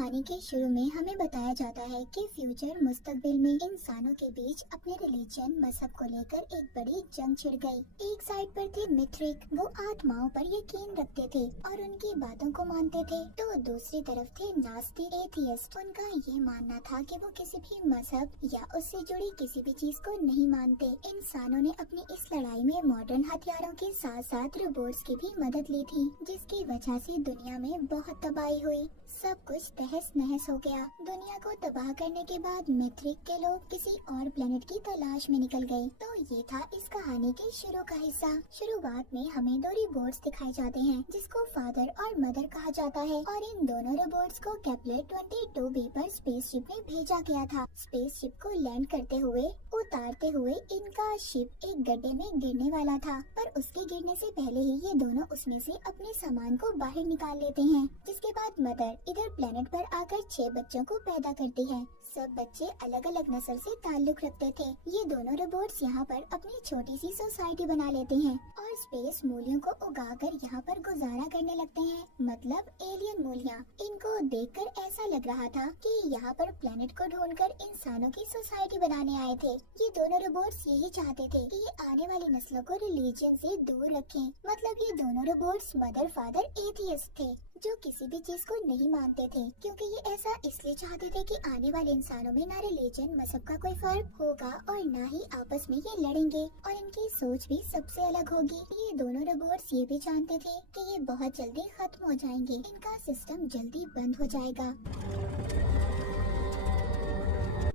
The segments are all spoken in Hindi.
कहानी के शुरू में हमें बताया जाता है कि फ्यूचर मुस्तकबिल में इंसानों के बीच अपने रिलीजन मजहब को लेकर एक बड़ी जंग छिड़ गई। एक साइड पर थे मिथ्रिक, वो आत्माओं पर यकीन रखते थे और उनकी बातों को मानते थे, तो दूसरी तरफ थे नास्तिक एथियस्ट। उनका ये मानना था कि वो किसी भी मजहब या उससे जुड़ी किसी भी चीज को नहीं मानते। इंसानों ने अपनी इस लड़ाई में मॉडर्न हथियारों के साथ साथ रोबोट्स की भी मदद ली थी, जिसकी वजह से दुनिया में बहुत तबाही हुई। सब कुछ तहस नहस हो गया। दुनिया को तबाह करने के बाद मिथ्रिक के लोग किसी और प्लेनेट की तलाश में निकल गए। तो ये था इस कहानी के शुरू का हिस्सा। शुरुआत में हमें दो रोबोट्स दिखाए जाते हैं, जिसको फादर और मदर कहा जाता है, और इन दोनों रोबोट्स को केपलर 22b पर स्पेसशिप में भेजा गया था। स्पेसशिप को लैंड करते हुए उतारते हुए इनका शिप एक गड्ढे में गिरने वाला था, पर उसके गिरने से पहले ही ये दोनों उसमें से अपने सामान को बाहर निकाल लेते हैं। जिसके बाद मदर इधर प्लेनेट पर आकर 6 बच्चों को पैदा करती है। सब बच्चे अलग अलग नस्ल से ताल्लुक रखते थे। ये दोनों रोबोट्स यहाँ पर अपनी छोटी सी सोसाइटी बना लेते हैं और स्पेस मूलियों को उगाकर यहाँ पर गुजारा करने लगते हैं, मतलब एलियन मूलियाँ। इनको देखकर ऐसा लग रहा था कि यहाँ पर प्लेनेट को ढूंढकर इंसानों की सोसाइटी बनाने आए थे। ये दोनों रोबोट्स यही चाहते थे कि ये आने वाली नस्लों को रिलीजन से दूर रखें। मतलब ये दोनों रोबोट्स मदर फादर एथियस्ट थे, जो किसी भी चीज को नहीं मानते थे, क्योंकि ये ऐसा इसलिए चाहते थे कि आने वाले इंसानों में ना रिलीजन मजहब का कोई फर्क होगा और ना ही आपस में ये लड़ेंगे, और इनकी सोच भी सबसे अलग होगी। ये दोनों रोबोट्स ये भी जानते थे कि ये बहुत जल्दी खत्म हो जाएंगे, इनका सिस्टम जल्दी बंद हो जाएगा।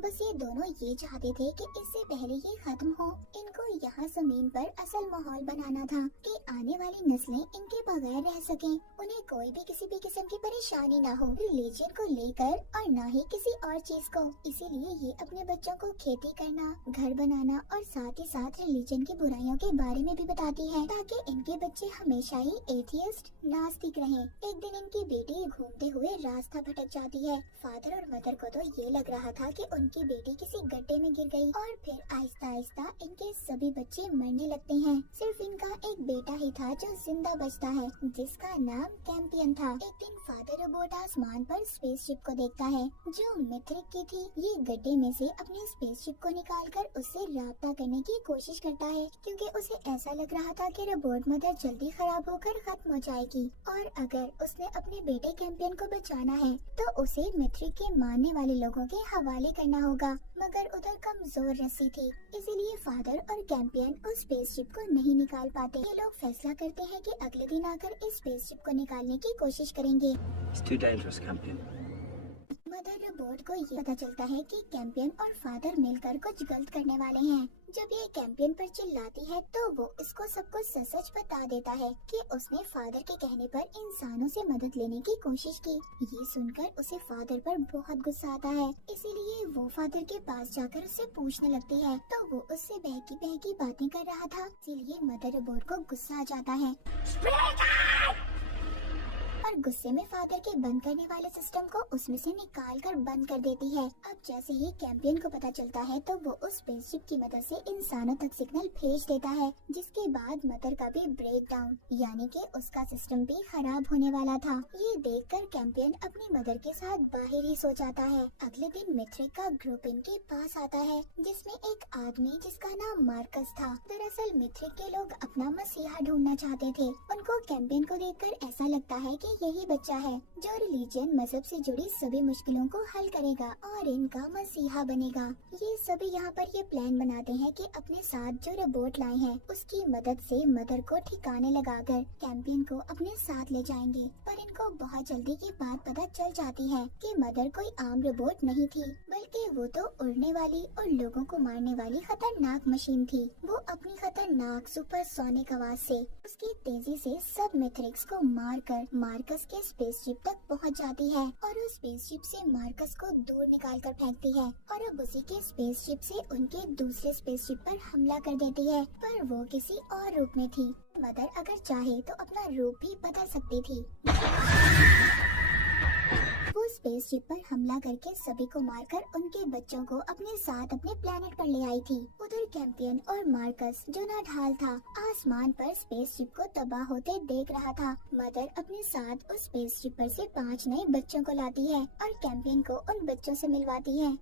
बस ये दोनों ये चाहते थे कि इससे पहले ये खत्म हो। इनको यहाँ जमीन पर असल माहौल बनाना था कि आने वाली नस्लें इनके बगैर रह सकें, उन्हें कोई भी किसी भी किस्म की परेशानी ना हो रिलीजन को लेकर और ना ही किसी और चीज को। इसीलिए ये अपने बच्चों को खेती करना, घर बनाना और साथ ही साथ रिलीजन की बुराइयों के बारे में भी बताती है, ताकि इनके बच्चे हमेशा ही एथियस्ट नास्तिक रहें। एक दिन इनकी बेटी घूमते हुए रास्ता भटक जाती है। फादर और मदर को तो ये लग रहा था कि उनकी बेटी किसी गड्ढे में गिर गई, और फिर आहिस्ता आहिस्ता इनके सभी बच्चे मरने लगते हैं। सिर्फ इनका एक बेटा ही था जो जिंदा बचता है, जिसका नाम कैंपियन था। एक दिन फादर रोबोट आसमान पर स्पेसशिप को देखता है, जो मिथ्रिक की थी। ये गड्ढे में से अपने स्पेसशिप को निकालकर उससे राब्ता करने की कोशिश करता है, क्योंकि उसे ऐसा लग रहा था कि रोबोट मदर जल्दी खराब होकर खत्म हो जाएगी, और अगर उसने अपने बेटे कैंपियन को बचाना है तो उसे मिथ्रिक के मारने वाले लोगों के हवाले करना होगा। मगर उधर कमजोर रस्सी थी, इसीलिए फादर और कैंपियन उस स्पेसशिप को नहीं निकाल पाते। ये लोग फैसला करते हैं कि अगले दिन आकर इस स्पेसशिप को निकालने की कोशिश करेंगे। It's too dangerous, Campion. Mother robot को ये पता चलता है कि कैंपियन और फादर मिलकर कुछ गलत करने वाले हैं। जब ये कैंपियन पर चिल्लाती है तो वो इसको सब कुछ सच बता देता है कि उसने फादर के कहने पर इंसानों से मदद लेने की कोशिश की। ये सुनकर उसे फादर पर बहुत गुस्सा आता है, इसीलिए वो फादर के पास जाकर उससे पूछने लगती है, तो वो उससे बहकी बहकी बातें कर रहा था। इसीलिए मदर रोबोट को गुस्सा आ जाता है और गुस्से में फादर के बंद करने वाले सिस्टम को उसमें से निकाल कर बंद कर देती है। अब जैसे ही कैंपियन को पता चलता है तो वो उस स्पेसशिप की मदद से इंसानों तक सिग्नल भेज देता है, जिसके बाद मदर का भी ब्रेक डाउन, यानी कि उसका सिस्टम भी खराब होने वाला था। ये देखकर कैंपियन अपनी मदर के साथ बाहर ही सो जाता है। अगले दिन मिथ्रिक का ग्रुप इनके पास आता है, जिसमें एक आदमी जिसका नाम मार्कस था। दरअसल मिथ्रिक के लोग अपना मसीहा ढूंढना चाहते थे। उनको कैंपियन को देखकर ऐसा लगता है कि यही बच्चा है जो रिलीजन मजहब से जुड़ी सभी मुश्किलों को हल करेगा और इनका मसीहा बनेगा। ये सभी यहाँ पर ये प्लान बनाते हैं कि अपने साथ जो रोबोट लाए हैं उसकी मदद से मदर को ठिकाने लगाकर कैंपियन को अपने साथ ले जाएंगे। पर इनको बहुत जल्दी ये बात पता चल जाती है कि मदर कोई आम रोबोट नहीं थी, बल्कि वो तो उड़ने वाली और लोगों को मारने वाली खतरनाक मशीन थी। वो अपनी खतरनाक सुपरसोनिक आवाज से उसकी तेजी से सब मैट्रिक्स को मारकर मार्कस के स्पेसशिप तक पहुंच जाती है और उस स्पेसशिप से मार्कस को दूर निकालकर फेंकती है और अब उसी के स्पेसशिप से उनके दूसरे स्पेसशिप पर हमला कर देती है। पर वो किसी और रूप में थी। मदर अगर चाहे तो अपना रूप भी बदल सकती थी। वो स्पेसशिप पर हमला करके सभी को मारकर उनके बच्चों को अपने साथ अपने प्लेनेट पर ले आई थी। उधर कैंपियन और मार्कस जो नाढाल था आसमान पर स्पेसशिप को तबाह होते देख रहा था। मदर अपने साथ उस स्पेसशिप पर से 5 नए बच्चों को लाती है और कैंपियन को उन बच्चों से मिलवाती है।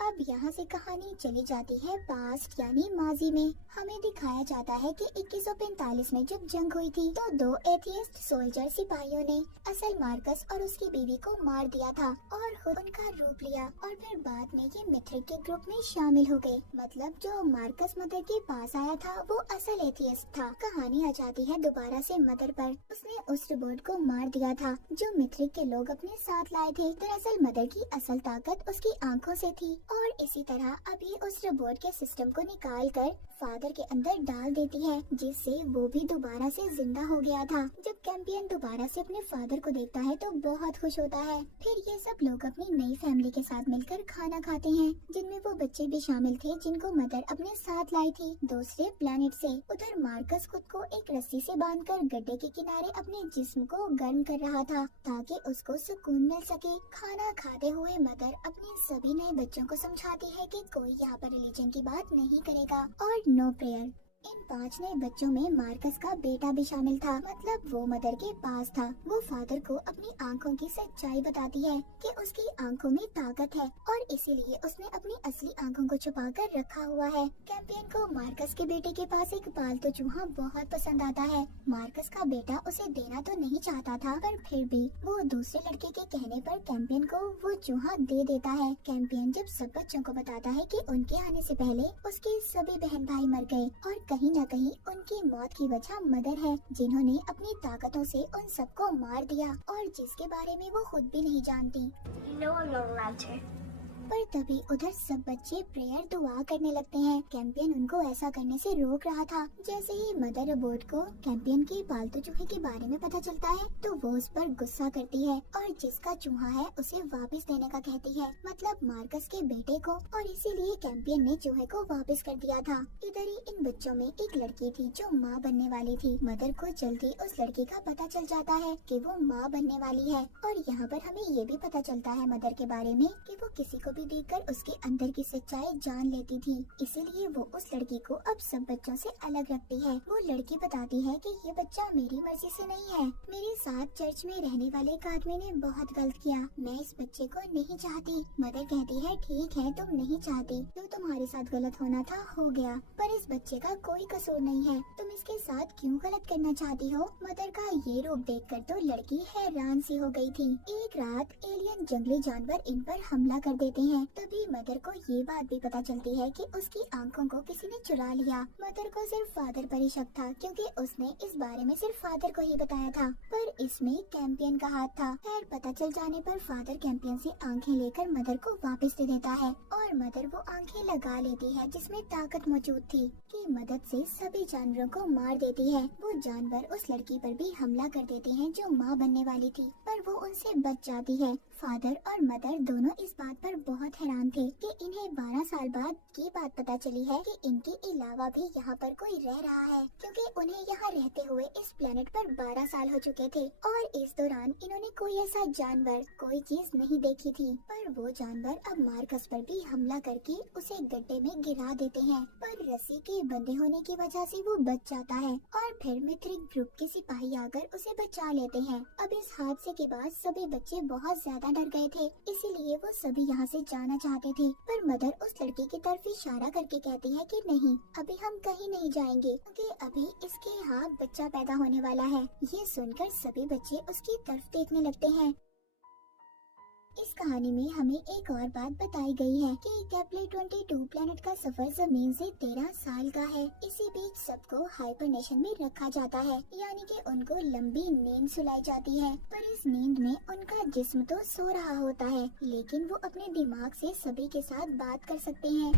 अब यहाँ से कहानी चली जाती है पास्ट यानी माजी में। हमें दिखाया जाता है कि 2145 में जब जंग हुई थी तो 2 एथियस्ट सोल्जर सिपाहियों ने असल मार्कस और उसकी बीवी को मार दिया था और खुद उनका रूप लिया और फिर बाद में ये मिथ्रिक के ग्रुप में शामिल हो गए। मतलब जो मार्कस मदर के पास आया था वो असल एथियस्ट था। कहानी आ जाती है दोबारा से मदर पर। उसने उस रोबोट को मार दिया था जो मिथ्रिक के लोग अपने साथ लाए थे। दरअसल मदर की असल ताकत उसकी आंखों से थी और इसी तरह अभी उस रोबोट के सिस्टम को निकाल कर फादर के अंदर डाल देती है जिससे वो भी दोबारा से जिंदा हो गया था। जब कैंपियन दोबारा से अपने फादर को देखता है तो बहुत खुश होता है। फिर ये सब लोग अपनी नई फैमिली के साथ मिलकर खाना खाते हैं जिनमें वो बच्चे भी शामिल थे जिनको मदर अपने साथ लाई थी दूसरे प्लेनेट से। उधर मार्कस खुद को एक रस्सी से बांधकर गड्ढे के किनारे अपने जिस्म को गर्म कर रहा था ताकि उसको सुकून मिल सके। खाना खाते हुए मदर अपने सभी नए बच्चों को समझाती है कि कोई यहाँ पर रिलीजन की बात नहीं करेगा और नो प्रेयर। इन 5 नए बच्चों में मार्कस का बेटा भी शामिल था। मतलब वो मदर के पास था। वो फादर को अपनी आंखों की सच्चाई बताती है कि उसकी आंखों में ताकत है और इसीलिए उसने अपनी असली आंखों को छुपा कर रखा हुआ है। कैंपियन को मार्कस के बेटे के पास एक पालतू चूहा बहुत पसंद आता है। मार्कस का बेटा उसे देना तो नहीं चाहता था पर फिर भी वो दूसरे लड़के के कहने पर कैंपियन को वो चूहा दे देता है। कैंपियन जब सब बच्चों को बताता है कि उनके आने से पहले उसके सभी बहन भाई मर गए और कहीं न कहीं उनकी मौत की वजह मदर है जिन्होंने अपनी ताकतों से उन सबको मार दिया और जिसके बारे में वो खुद भी नहीं जानती। No, I'm not allowed to. पर तभी उधर सब बच्चे प्रेयर दुआ करने लगते हैं। कैंपियन उनको ऐसा करने से रोक रहा था। जैसे ही मदर रोबोट को कैंपियन के पालतू चूहे के बारे में पता चलता है तो वो उस पर गुस्सा करती है और जिसका चूहा है उसे वापस देने का कहती है। मतलब मार्कस के बेटे को। और इसीलिए कैंपियन ने चूहे को वापस कर दिया था। इधर ही इन बच्चों में एक लड़की थी जो माँ बनने वाली थी। मदर को जल्दी उस लड़की का पता चल जाता है कि वो माँ बनने वाली है और यहाँ पर हमें ये भी पता चलता है मदर के बारे में कि वो किसी को भी देखकर उसके अंदर की सच्चाई जान लेती थी। इसीलिए वो उस लड़की को अब सब बच्चों से अलग रखती है। वो लड़की बताती है कि ये बच्चा मेरी मर्जी से नहीं है। मेरे साथ चर्च में रहने वाले एक आदमी ने बहुत गलत किया। मैं इस बच्चे को नहीं चाहती। मदर कहती है ठीक है तुम नहीं चाहती, जो तुम्हारे साथ गलत होना था हो गया, पर इस बच्चे का कोई कसूर नहीं है। तुम इसके साथ क्यों गलत करना चाहती हो? मदर का ये रूप देखकर तो लड़की हैरान सी हो गई थी। एक रात एलियन जंगली जानवर इन पर हमला कर देते हैं। तभी मदर को ये बात भी पता चलती है कि उसकी आंखों को किसी ने चुरा लिया। मदर को सिर्फ फादर पर ही शक था क्योंकि उसने इस बारे में सिर्फ फादर को ही बताया था, पर इसमें कैंपियन का हाथ था। खैर पता चल जाने पर फादर कैंपियन से आंखें लेकर मदर को वापस दे देता है और मदर वो आंखें लगा लेती है जिसमें ताकत मौजूद थी की मदद से सभी जानवरों को मार देती है। वो जानवर उस लड़की पर भी हमला कर देते हैं जो माँ बनने वाली थी, पर वो उनसे बच जाती है। फादर और मदर दोनों इस बात पर बहुत हैरान थे कि इन्हें 12 साल बाद की बात पता चली है कि इनके अलावा भी यहाँ पर कोई रह रहा है, क्योंकि उन्हें यहाँ रहते हुए इस प्लेनेट पर 12 साल हो चुके थे और इस दौरान इन्होंने कोई ऐसा जानवर कोई चीज नहीं देखी थी। पर वो जानवर अब मार्कस पर भी हमला करके उसे गड्ढे में गिरा देते हैं, पर रस्सी के बंधे होने की वजह से वो बच जाता है और फिर मिथ्रिक ग्रुप के सिपाही आकर उसे बचा लेते हैं। अब इस हादसे के बाद सभी बच्चे बहुत ज्यादा डर गए थे, इसीलिए वो सभी यहाँ से जाना चाहते थे, पर मदर उस लड़के की तरफ इशारा करके कहती है कि नहीं अभी हम कहीं नहीं जाएंगे क्योंकि अभी इसके यहाँ बच्चा पैदा होने वाला है। ये सुनकर सभी बच्चे उसकी तरफ देखने लगते हैं। इस कहानी में हमें एक और बात बताई गई है कि केपलर 22 प्लेनेट का सफर जमीन से 13 साल का है। इसी बीच सबको हाइबरनेशन में रखा जाता है, यानी कि उनको लंबी नींद सुलाई जाती है, पर इस नींद में उनका जिस्म तो सो रहा होता है लेकिन वो अपने दिमाग से सभी के साथ बात कर सकते हैं।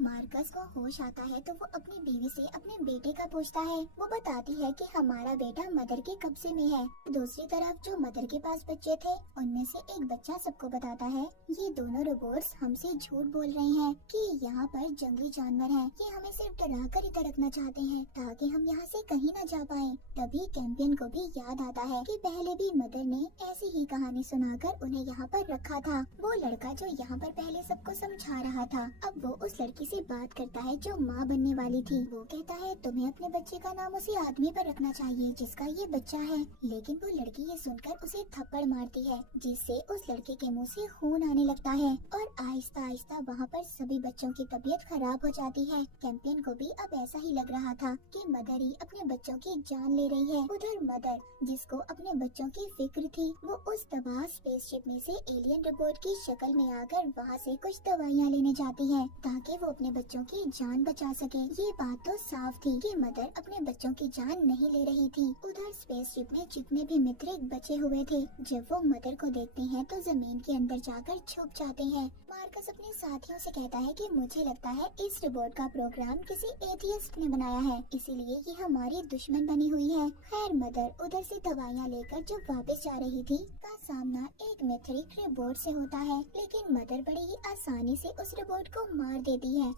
मार्कस को होश आता है तो वो अपनी बीवी से अपने बेटे का पूछता है। वो बताती है कि हमारा बेटा मदर के कब्जे में है। दूसरी तरफ जो मदर के पास बच्चे थे उनमें से एक बच्चा सबको बताता है ये दोनों रोबोट्स हमसे झूठ बोल रहे हैं कि यहाँ पर जंगली जानवर हैं। ये हमें सिर्फ डरा कर इधर रखना चाहते हैं ताकि हम यहाँ से कहीं न जा पाए। तभी कैंपियन को भी याद आता है कि पहले भी मदर ने ऐसी ही कहानी सुनाकर उन्हें यहाँ पर रखा था। वो लड़का जो यहाँ पर पहले सबको समझा रहा था अब वो उस लड़की से बात करता है जो माँ बनने वाली थी। वो कहता है तुम्हें अपने बच्चे का नाम उसी आदमी पर रखना चाहिए जिसका ये बच्चा है। लेकिन वो लड़की ये सुनकर उसे थप्पड़ मारती है जिससे उस लड़के के मुंह से खून आने लगता है और आहिस्ता आहिस्ता वहाँ पर सभी बच्चों की तबीयत खराब हो जाती है। कैंपियन को भी अब ऐसा ही लग रहा था कि मदर ही अपने बच्चों की जान ले रही है। उधर मदर जिसको अपने बच्चों की फिक्र थी वो उस तबाह स्पेसशिप में से एलियन रोबोट की शक्ल में आकर वहाँ से कुछ दवाइयाँ लेने जाती है ताकि वो अपने बच्चों की जान बचा सके। ये बात तो साफ थी कि मदर अपने बच्चों की जान नहीं ले रही थी। उधर स्पेसशिप में जितने भी मित्रिक बचे हुए थे जब वो मदर को देखते हैं तो जमीन के अंदर जाकर छुप जाते हैं। मार्कस अपने साथियों से कहता है कि मुझे लगता है इस रोबोट का प्रोग्राम किसी एथियस्ट ने बनाया है इसीलिए ये हमारी दुश्मन बनी हुई है। खैर मदर उधर से दवाइयाँ लेकर जब वापस जा रही थी का सामना एक मित्रिक रोबोट से होता है लेकिन मदर बड़ी ही आसानी से उस रोबोट को मार देती है।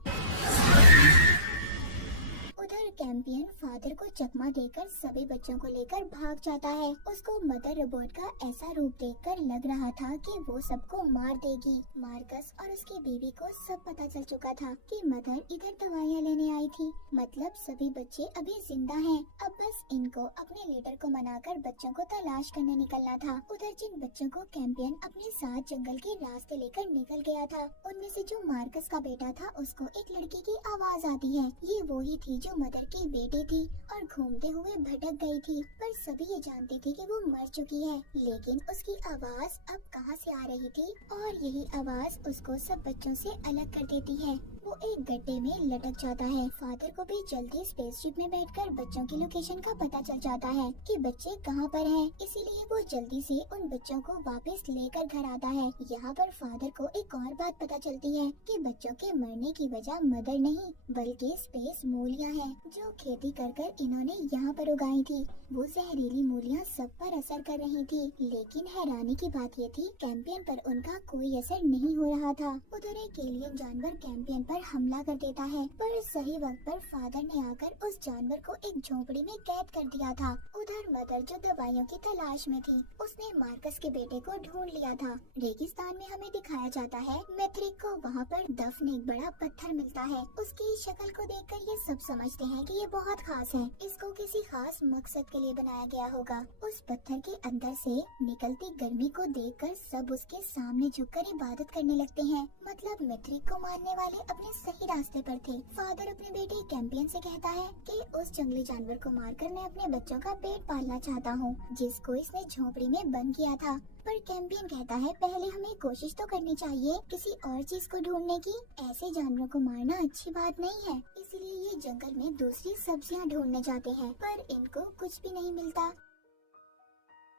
उधर कैंपियन फादर को चकमा देकर सभी बच्चों को लेकर भाग जाता है। उसको मदर रोबोट का ऐसा रूप देखकर लग रहा था कि वो सबको मार देगी। मार्कस और उसकी बीवी को सब पता चल चुका था कि मदर इधर दवाइयाँ लेने आई थी। मतलब सभी बच्चे अभी जिंदा हैं। अब बस इनको अपने लीडर को मनाकर बच्चों को तलाश करने निकलना था। उधर जिन बच्चों को कैंपियन अपने साथ जंगल के रास्ते लेकर निकल गया था उनमें से जो मार्कस का बेटा था उसको एक लड़की की आवाज आती है। ये वो ही थी जो मदर की बेटी थी और घूमते हुए भटक गई थी पर सभी ये जानती थी कि वो मर चुकी है। लेकिन उसकी आवाज अब कहाँ से आ रही थी और यही आवाज उसको सब बच्चों से अलग कर देती है। वो एक गड्ढे में लटक जाता है। फादर को भी जल्दी स्पेसशिप में बैठकर बच्चों की लोकेशन का पता चल जाता है कि बच्चे कहाँ पर हैं। इसीलिए वो जल्दी से उन बच्चों को वापस लेकर घर आता है। यहाँ पर फादर को एक और बात पता चलती है कि बच्चों के मरने की वजह मदर नहीं बल्कि स्पेस मूलियाँ हैं जो खेती कर इन्होंने यहाँ पर उगाई थी। वो जहरीली मूलियाँ सब पर असर कर रही थी लेकिन हैरानी की बात ये थी कैंपियन पर उनका कोई असर नहीं हो रहा था। उधर एक एलियन जानवर कैंपियन पर हमला कर देता है पर सही वक्त पर फादर ने आकर उस जानवर को एक झोपड़ी में कैद कर दिया था। उधर मदर जो दवाइयों की तलाश में थी उसने मार्कस के बेटे को ढूंढ लिया था। रेगिस्तान में हमें दिखाया जाता है मैथ्रिक को वहाँ पर दफन एक बड़ा पत्थर मिलता है। उसकी शक्ल को देखकर ये सब समझते हैं कि ये बहुत खास है। इसको किसी खास मकसद के लिए बनाया गया होगा। उस पत्थर के अंदर से निकलती गर्मी को देखकर सब उसके सामने झुककर इबादत करने लगते हैं। मतलब मैथ्रिक को मारने वाले अपने सही रास्ते पर थे। फादर अपने बेटे कैंपियन से कहता है कि उस जंगली जानवर को मारकर मैं अपने बच्चों का पेट पालना चाहता हूँ जिसको इसने झोपड़ी में बंद किया था। पर कैंपियन कहता है पहले हमें कोशिश तो करनी चाहिए किसी और चीज को ढूंढने की। ऐसे जानवरों को मारना अच्छी बात नहीं है। इसलिए ये जंगल में दूसरी सब्जियां ढूंढने जाते हैं पर इनको कुछ भी नहीं मिलता।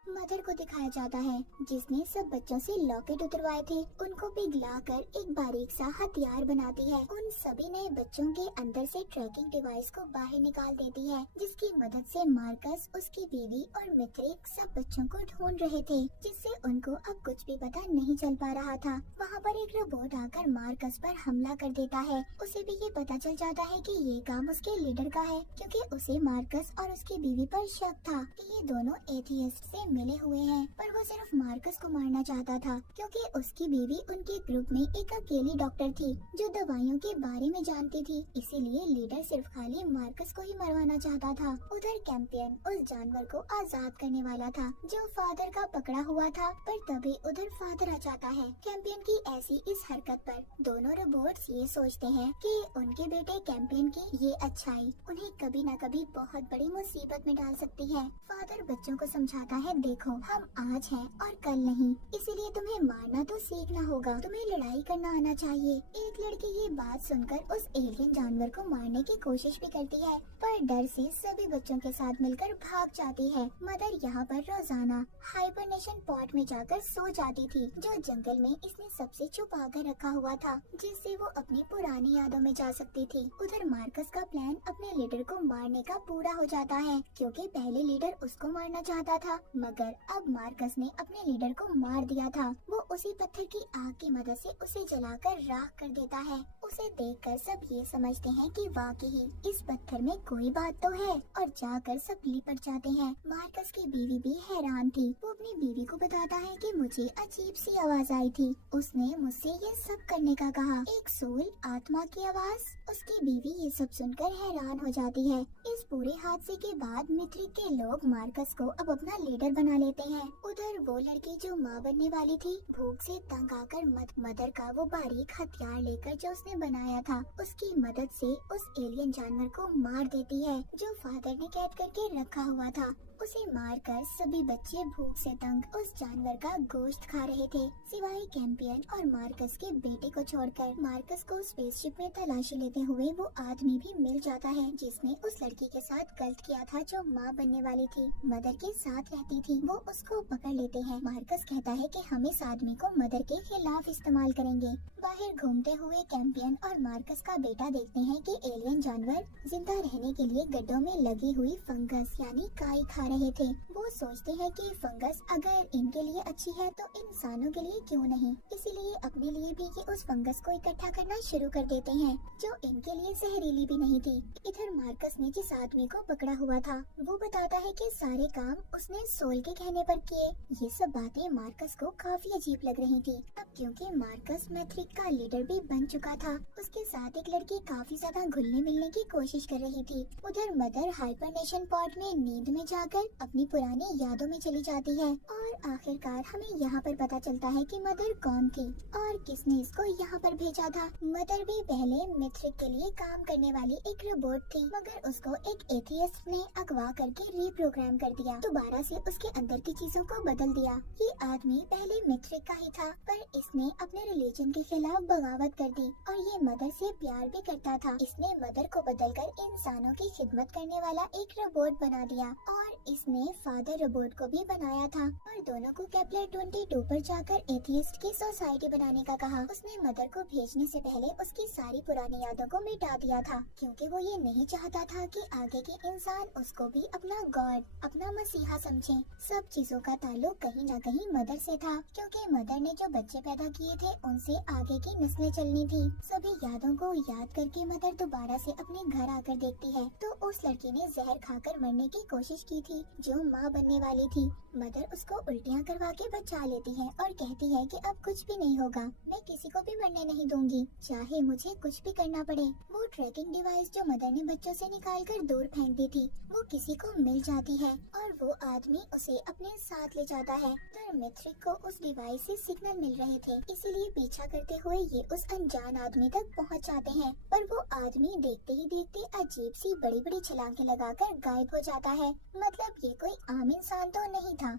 मदर को दिखाया जाता है जिसने सब बच्चों से लॉकेट उतरवाए थे उनको पिघलाकर एक बारीक सा हथियार बनाती है। उन सभी नए बच्चों के अंदर से ट्रैकिंग डिवाइस को बाहर निकाल देती है जिसकी मदद से मार्कस उसकी बीवी और मित्रिक सब बच्चों को ढूंढ रहे थे जिससे उनको अब कुछ भी पता नहीं चल पा रहा था। वहाँ पर एक रोबोट आकर मार्कस पर हमला कर देता है। उसे भी ये पता चल जाता है कि ये काम उसके लीडर का है क्योंकि उसे मार्कस और उसकी बीवी पर शक था कि ये दोनों एथियस्ट से मिले हुए हैं। पर वो सिर्फ मार्कस को मारना चाहता था क्योंकि उसकी बीवी उनके ग्रुप में एक अकेली डॉक्टर थी जो दवाइयों के बारे में जानती थी। इसीलिए लीडर सिर्फ खाली मार्कस को ही मरवाना चाहता था। उधर कैंपियन उस जानवर को आजाद करने वाला था जो फादर का पकड़ा हुआ था पर तभी उधर फादर आ जाता है। कैंपियन की ऐसी इस हरकत पर दोनों रोबोट्स ये सोचते हैं कि उनके बेटे कैंपियन की ये अच्छाई उन्हें कभी न कभी बहुत बड़ी मुसीबत में डाल सकती है। फादर बच्चों को समझाता है देखो, हम आज हैं और कल नहीं, इसीलिए तुम्हें मारना तो सीखना होगा। तुम्हें लड़ाई करना आना चाहिए। एक लड़की ये बात सुनकर उस एलियन जानवर को मारने की कोशिश भी करती है, पर डर से सभी बच्चों के साथ मिलकर भाग जाती है। मदर यहाँ पर रोजाना हाइबरनेशन पॉट में जाकर सो जाती थी, जो जंगल में इसने सबसे छुपा कर रखा हुआ था, जिससे वो अपनी पुरानी यादों में जा सकती थी। उधर मार्कस का प्लान अपने लीडर को मारने का पूरा हो जाता है, क्योंकि पहले लीडर उसको मारना चाहता था, मगर अब मार्कस ने अपने लीडर को मार दिया था। वो उसी पत्थर की आग की मदद से उसे जलाकर राख कर देता है। उसे देखकर सब ये समझते हैं कि वाकई इस पत्थर में कोई बात तो है, और जाकर सब लिपट जाते हैं। मार्कस की बीवी भी हैरान थी। वो अपनी बीवी को बताता है कि मुझे अजीब सी आवाज आई थी, उसने मुझसे ये सब करने का कहा। एक सोल, आत्मा की आवाज। उसकी बीवी ये सब सुनकर हैरान हो जाती है। इस पूरे हादसे के बाद मिथ्रिक के लोग मार्कस को अब अपना लीडर बना लेते हैं। उधर वो लड़की जो माँ बनने वाली थी, भूख से तंग आकर मदर का वो बारीक हथियार लेकर जो उसने बनाया था, उसकी मदद से उस एलियन जानवर को मार देती है, जो फादर ने कैद करके रखा हुआ था। उसे मारकर सभी बच्चे भूख से तंग उस जानवर का गोश्त खा रहे थे, सिवाय कैंपियन और मार्कस के बेटे को छोड़कर। मार्कस को स्पेसशिप में तलाशी लेते हुए वो आदमी भी मिल जाता है, जिसने उस लड़की के साथ गलत किया था, जो माँ बनने वाली थी, मदर के साथ रहती थी। वो उसको पकड़ लेते हैं। मार्कस कहता है कि हम इस आदमी को मदर के खिलाफ इस्तेमाल करेंगे। बाहर घूमते हुए कैंपियन और मार्कस का बेटा देखते हैं कि एलियन जानवर जिंदा रहने के लिए गड्ढों में लगी हुई फंगस यानी काई खा रहे थे। वो सोचते हैं कि फंगस अगर इनके लिए अच्छी है तो इंसानों के लिए क्यों नहीं, इसीलिए अपने लिए भी ये उस फंगस को इकट्ठा करना शुरू कर देते हैं, जो इनके लिए जहरीली भी नहीं थी। इधर मार्कस ने जिस आदमी को पकड़ा हुआ था, वो बताता है कि सारे काम उसने सोल के कहने पर किए। ये सब बातें मार्कस को काफी अजीब लग रही थी। अब क्योंकि मार्कस मैथ्रिक का लीडर भी बन चुका था, उसके साथ एक लड़की काफी ज्यादा घुलने मिलने की कोशिश कर रही थी। उधर मदर हाइबरनेशन पॉट में नींद में जाकर अपनी पुरानी यादों में चली जाती है, और आखिरकार हमें यहाँ पर पता चलता है कि मदर कौन थी और किसने इसको यहाँ पर भेजा था। मदर भी पहले मैथ्रिक के लिए काम करने वाली एक रोबोट थी, मगर उसको एक एथियस्ट ने अगवा करके रीप्रोग्राम कर दिया, दोबारा से उसके अंदर की चीजों को बदल दिया। ये आदमी पहले मैथ्रिक का ही था, पर इसने अपने रिलीजन के खिलाफ बगावत कर दी, और ये मदर से प्यार भी करता था। इसने मदर को बदलकर इंसानों की खिदमत करने वाला एक रोबोट बना दिया, और इसने फादर रोबोट को भी बनाया था, और दोनों को केपलर 22 पर जाकर एथियस्ट की सोसाइटी बनाने का कहा। उसने मदर को भेजने से पहले उसकी सारी पुरानी यादों को मिटा दिया था, क्योंकि वो ये नहीं चाहता था कि आगे के इंसान उसको भी अपना गॉड, अपना मसीहा समझे। सब चीजों का ताल्लुक कहीं न कहीं मदर से था, क्योंकि मदर ने जो बच्चे पैदा किए थे उनसे आगे की नस्लें चलनी थी। सभी यादों को याद करके मदर दोबारा से अपने घर आकर देखती है, तो उस लड़की ने जहर खाकर मरने की कोशिश की थी, जो माँ बनने वाली थी। मदर उसको उल्टियाँ करवा के बचा लेती है और कहती है कि अब कुछ भी नहीं होगा, मैं किसी को भी मरने नहीं दूंगी, चाहे मुझे कुछ भी करना पड़े। वो ट्रैकिंग डिवाइस जो मदर ने बच्चों से निकालकर दूर फेंक दी थी, वो किसी को मिल जाती है, और वो आदमी उसे अपने साथ ले जाता है। तो मैथ्रिक को उस डिवाइस से सिग्नल मिल रहे थे, इसीलिए पीछा करते हुए ये उस अनजान आदमी तक पहुंच जाते हैं, पर वो आदमी देखते ही देखते अजीब सी बड़ी बड़ी छलांगे लगाकर गायब हो जाता है। मतलब ये कोई आम इंसान तो नहीं था।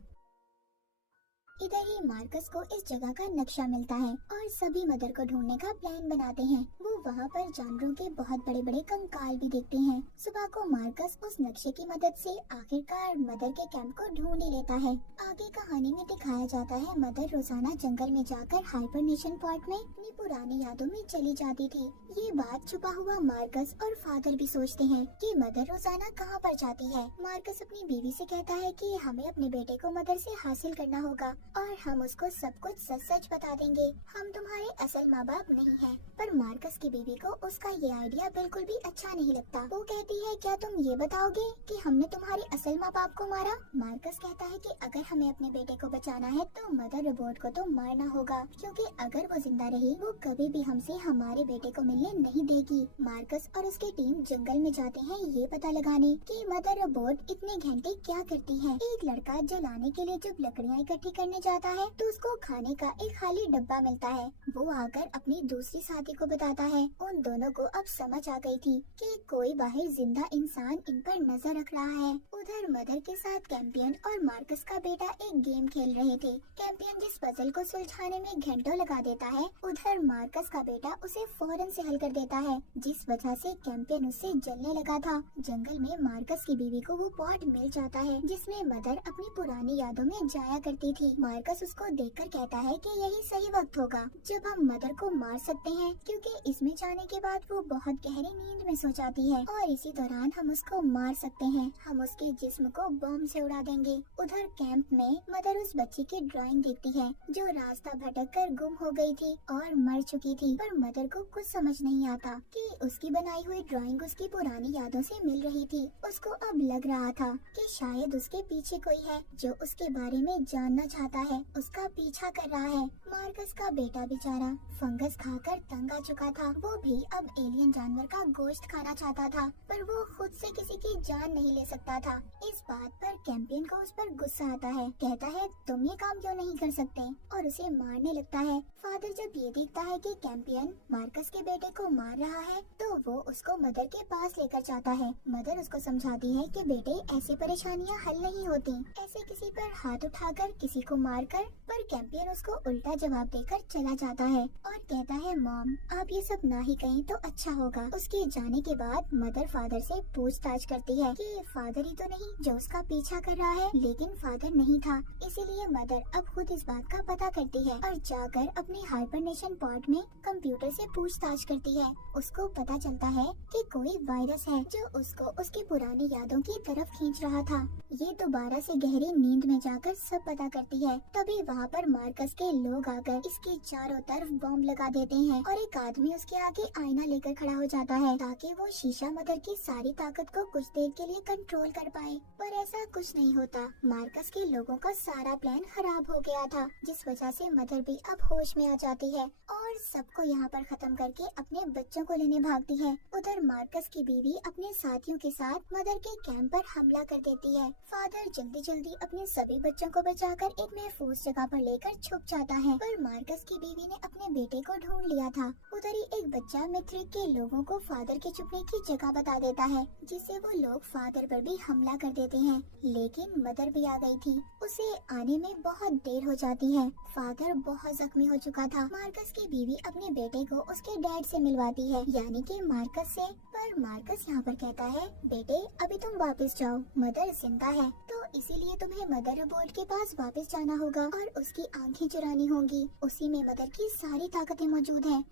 इधर ही मार्कस को इस जगह का नक्शा मिलता है, और सभी मदर को ढूंढने का प्लान बनाते हैं। वो वहाँ पर जानवरों के बहुत बड़े बड़े कंकाल भी देखते हैं। सुबह को मार्कस उस नक्शे की मदद से आखिरकार मदर के कैंप को ढूंढ ही लेता है। आगे कहानी में दिखाया जाता है मदर रोजाना जंगल में जाकर हाइबरनेशन पॉट में अपनी पुरानी यादों में चली जाती थी। ये बात छुपा हुआ मार्कस और फादर भी सोचते हैं कि मदर रोजाना कहाँ पर जाती है। मार्कस अपनी बीवी से कहता है कि हमें अपने बेटे को मदर से हासिल करना होगा, और हम उसको सब कुछ सच सच बता देंगे, हम तुम्हारे असल माँ बाप नहीं हैं। पर मार्कस की बीवी को उसका ये आइडिया बिल्कुल भी अच्छा नहीं लगता। वो कहती है, क्या तुम ये बताओगे कि हमने तुम्हारे असल माँ बाप को मारा? मार्कस कहता है कि अगर हमें अपने बेटे को बचाना है तो मदर रोबोट को तो मारना होगा, क्योंकि अगर वो जिंदा रही वो कभी भी हमसे हमारे बेटे को मिलने नहीं देगी। मार्कस और उसकी टीम जंगल में जाते हैं ये पता लगाने कि मदर रोबोट इतने घंटे क्या करती है। एक लड़का जलाने के लिए जब लकड़ियाँ इकट्ठी करने जाता है तो उसको खाने का एक खाली डब्बा मिलता है। वो आकर अपनी दूसरी साथी को बताता है। उन दोनों को अब समझ आ गई थी कि कोई बाहर जिंदा इंसान इन पर नजर रख रहा है। उधर मदर के साथ कैंपियन और मार्कस का बेटा एक गेम खेल रहे थे। कैंपियन जिस पजल को सुलझाने में घंटों लगा देता है, उधर मार्कस का बेटा उसे फौरन से हल कर देता है, जिस वजह से कैंपियन उससे जलने लगा था। जंगल में मार्कस की बीवी को वो पॉट मिल जाता है जिसमें मदर अपनी पुरानी यादों में जाया करती थी। मार्कस उसको देखकर कहता है कि यही सही वक्त होगा जब हम मदर को मार सकते हैं, क्योंकि इसमें जाने के बाद वो बहुत गहरी नींद में सो जाती है और इसी दौरान हम उसको मार सकते हैं। हम उसके जिस्म को बम से उड़ा देंगे। उधर कैंप में मदर उस बच्ची की ड्राइंग देखती है जो रास्ता भटककर गुम हो गई थी और मर चुकी थी, पर मदर को कुछ समझ नहीं आता कि उसकी बनाई हुई ड्राइंग उसकी पुरानी यादों से मिल रही थी। उसको अब लग रहा था कि शायद उसके पीछे कोई है जो उसके बारे में जानना चाहता है, उसका पीछा कर रहा है। मार्कस का बेटा बेचारा फंगस खाकर तंग आ चुका था। वो भी अब एलियन जानवर का गोश्त खाना चाहता था, पर वो खुद से किसी की जान नहीं ले सकता था। इस बात पर कैंपियन को उस पर गुस्सा आता है। कहता है तुम ये काम क्यों नहीं कर सकते, और उसे मारने लगता है। फादर जब ये देखता है कि कैंपियन मार्कस के बेटे को मार रहा है, तो वो उसको मदर के पास लेकर जाता है। मदर उसको समझाती है कि बेटे ऐसी परेशानियां हल नहीं होती, ऐसे किसी पर हाथ उठाकर किसी को मारकर। पर कैंपियन उसको उल्टा जवाब देकर चला जाता है और कहता है मॉम आप ये सब ना ही कहें तो अच्छा होगा। उसके जाने के बाद मदर फादर से पूछताछ करती है कि फादर ही तो नहीं जो उसका पीछा कर रहा है, लेकिन फादर नहीं था। इसीलिए मदर अब खुद इस बात का पता करती है और जाकर अपने हाइबरनेशन पॉड में कंप्यूटर से पूछताछ करती है। उसको पता चलता है कि कोई वायरस है जो उसको उसकी पुरानी यादों की तरफ खींच रहा था। ये दोबारा से गहरी नींद में जाकर सब पता करती है। तभी वहाँ पर मार्कस के लोग आकर इसके चारों तरफ बॉम्ब लगा देते हैं और एक आदमी उसके आगे आईना लेकर खड़ा हो जाता है ताकि वो शीशा मदर की सारी ताकत को कुछ देर के लिए कंट्रोल कर पाए। पर ऐसा कुछ नहीं होता। मार्कस के लोगों का सारा प्लान खराब हो गया था, जिस वजह से मदर भी अब होश में आ जाती है और सबको यहाँ पर खत्म करके अपने बच्चों को लेने भागती है। उधर मार्कस की बीवी अपने साथियों के साथ मदर के कैंप पर हमला कर देती है। फादर जल्दी जल्दी अपने सभी बच्चों को बचाकर एक महफूज जगह पर लेकर छुप जाता है, पर मार्कस की बीवी ने अपने बेटे को ढूंढ लिया था। उधर ही एक बच्चा मिथ्रिक के लोगों को फादर के छुपने की जगह बता देता है, जिससे वो लोग फादर पर भी हमला कर देते हैं। लेकिन मदर भी आ गई थी। उसे आने में बहुत देर हो जाती है। फादर बहुत जख्मी हो चुका था। मार्कस की बीवी अपने बेटे को उसके डैड से मिलवाती है, यानी कि मार्कस से। पर मार्कस यहाँ पर कहता है बेटे अभी तुम वापस जाओ, मदर जिंदा है, तो इसीलिए तुम्हें मदर रोबोट के पास वापस जाना होगा और उसकी आंखें चुरानी होंगी। उसी में मदर की सारी ताकतें मौजूद हैं।